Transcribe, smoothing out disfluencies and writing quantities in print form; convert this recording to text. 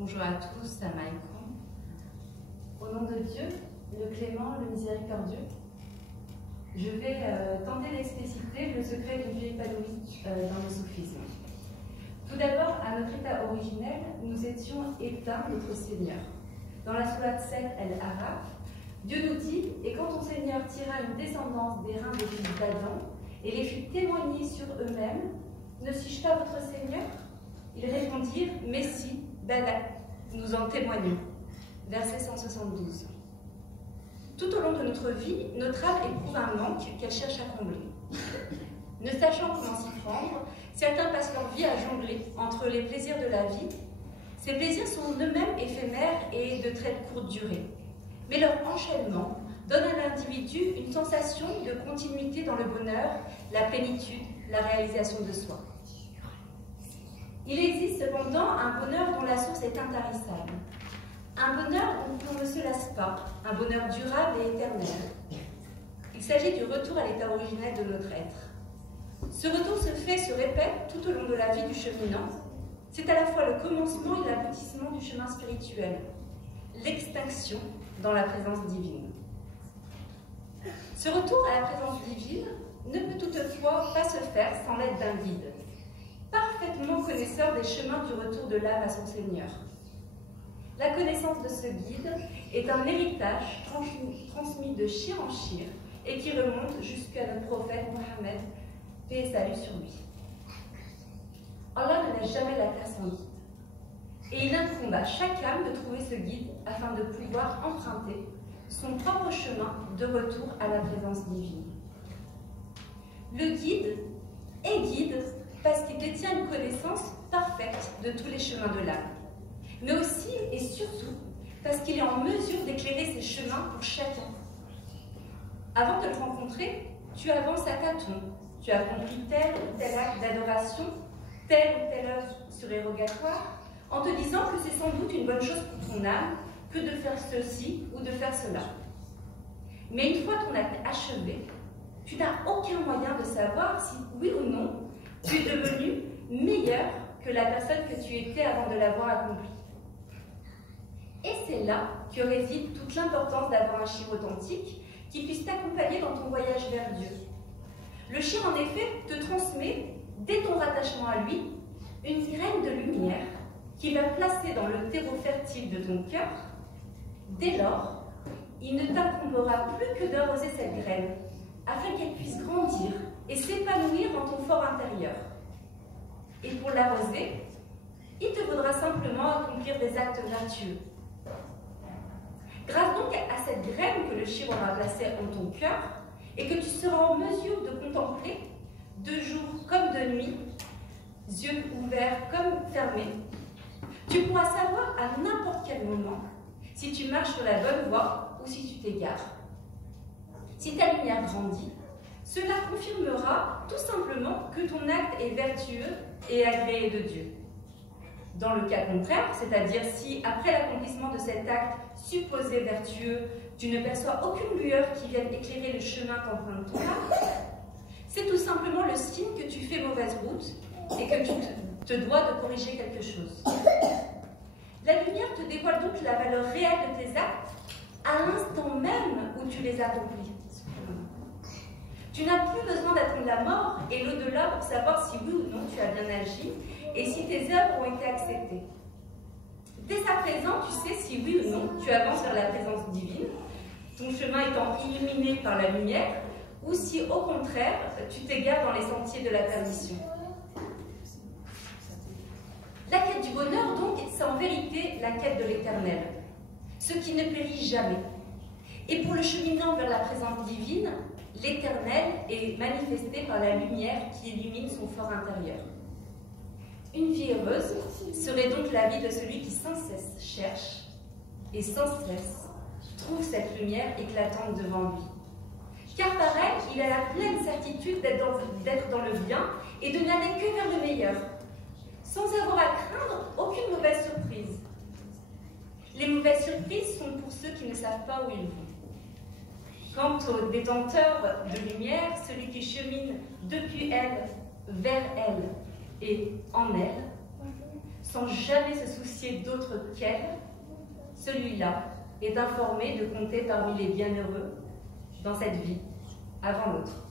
Bonjour à tous, à Maïkon. Au nom de Dieu, le clément, le miséricordieux, je vais tenter d'expliciter le secret d'une vie épanouie dans le soufisme. Tout d'abord, à notre état originel, nous étions éteints notre Seigneur. Dans la sourate 7, El-Araf, Dieu nous dit « Et quand ton Seigneur tira une descendance des reins des fils d'Adam et les fit témoigner sur eux-mêmes, ne suis-je pas votre Seigneur ?» Ils répondirent « Mais si, Bala, nous en témoignons. » Verset 172. Tout au long de notre vie, notre âme éprouve un manque qu'elle cherche à combler. Ne sachant comment s'y prendre, certains passent leur vie à jongler entre les plaisirs de la vie. Ces plaisirs sont eux-mêmes éphémères et de très courte durée. Mais leur enchaînement donne à l'individu une sensation de continuité dans le bonheur, la plénitude, la réalisation de soi. Il existe cependant un bonheur dont la source est intarissable. Un bonheur dont on ne se lasse pas, un bonheur durable et éternel. Il s'agit du retour à l'état originel de notre être. Ce retour se répète tout au long de la vie du cheminant. C'est à la fois le commencement et l'aboutissement du chemin spirituel, l'extinction dans la présence divine. Ce retour à la présence divine ne peut toutefois pas se faire sans l'aide d'un guide, parfaitement connaisseur des chemins du retour de l'âme à son Seigneur. La connaissance de ce guide est un héritage transmis de chir en chir et qui remonte jusqu'à notre prophète Mohammed, paix et salut sur lui. Allah ne laisse jamais la terre sans guide. Et il incombe à chaque âme de trouver ce guide afin de pouvoir emprunter son propre chemin de retour à la présence divine. Le guide est guide parce qu'il détient une connaissance parfaite de tous les chemins de l'âme, mais aussi et surtout parce qu'il est en mesure d'éclairer ses chemins pour chacun. Avant de le rencontrer, tu avances à tâtons, tu accomplis tel ou tel acte d'adoration, telle ou telle œuvre surérogatoire, en te disant que c'est sans doute une bonne chose pour ton âme que de faire ceci ou de faire cela. Mais une fois ton acte achevé, tu n'as aucun moyen de savoir si, oui ou non, tu es devenu meilleur que la personne que tu étais avant de l'avoir accompli. Et c'est là que réside toute l'importance d'avoir un chir authentique qui puisse t'accompagner dans ton voyage vers Dieu. Le chir, en effet, te transmet, dès ton rattachement à lui, une graine de lumière qu'il va placer dans le terreau fertile de ton cœur. Dès lors, il ne t'incombera plus que d'arroser cette graine, afin qu'elle puisse grandir et s'épanouir dans ton fort intérieur. Et pour l'arroser, il te faudra simplement accomplir des actes vertueux. Grâce donc à cette graine que le chir aura placée en ton cœur, et que tu seras en mesure de contempler, de jour comme de nuit, yeux ouverts comme fermés, tu pourras savoir à n'importe quel moment si tu marches sur la bonne voie ou si tu t'égares. Si ta lumière grandit, cela confirmera tout simplement que ton acte est vertueux et agréé de Dieu. Dans le cas contraire, c'est-à-dire si après l'accomplissement de cet acte supposé vertueux, tu ne perçois aucune lueur qui vienne éclairer le chemin qu'emprunte ton âme, c'est tout simplement le signe que tu fais mauvaise route et que tu te dois de corriger quelque chose. La lumière te dévoile donc la valeur réelle de tes actes à l'instant même où tu les accomplis. Tu n'as plus besoin d'attendre la mort et l'au-delà pour savoir si oui ou non tu as bien agi et si tes œuvres ont été acceptées. Dès à présent, tu sais si oui ou non tu avances vers la présence divine, ton chemin étant illuminé par la lumière, ou si au contraire, tu t'égares dans les sentiers de la perdition. La quête du bonheur, donc, c'est en vérité la quête de l'éternel, ce qui ne périt jamais. Et pour le cheminant vers la présence divine, l'éternel est manifesté par la lumière qui illumine son fort intérieur. Une vie heureuse serait donc la vie de celui qui sans cesse cherche et sans cesse trouve cette lumière éclatante devant lui. Car par elle, il a la pleine certitude d'être dans le bien et de n'aller que vers le meilleur, sans avoir à craindre aucune mauvaise surprise. Les mauvaises surprises sont pour ceux qui ne savent pas où ils vont. Quant au détenteur de lumière, celui qui chemine depuis elle, vers elle et en elle, sans jamais se soucier d'autre qu'elle, celui-là est informé de compter parmi les bienheureux dans cette vie, avant l'autre.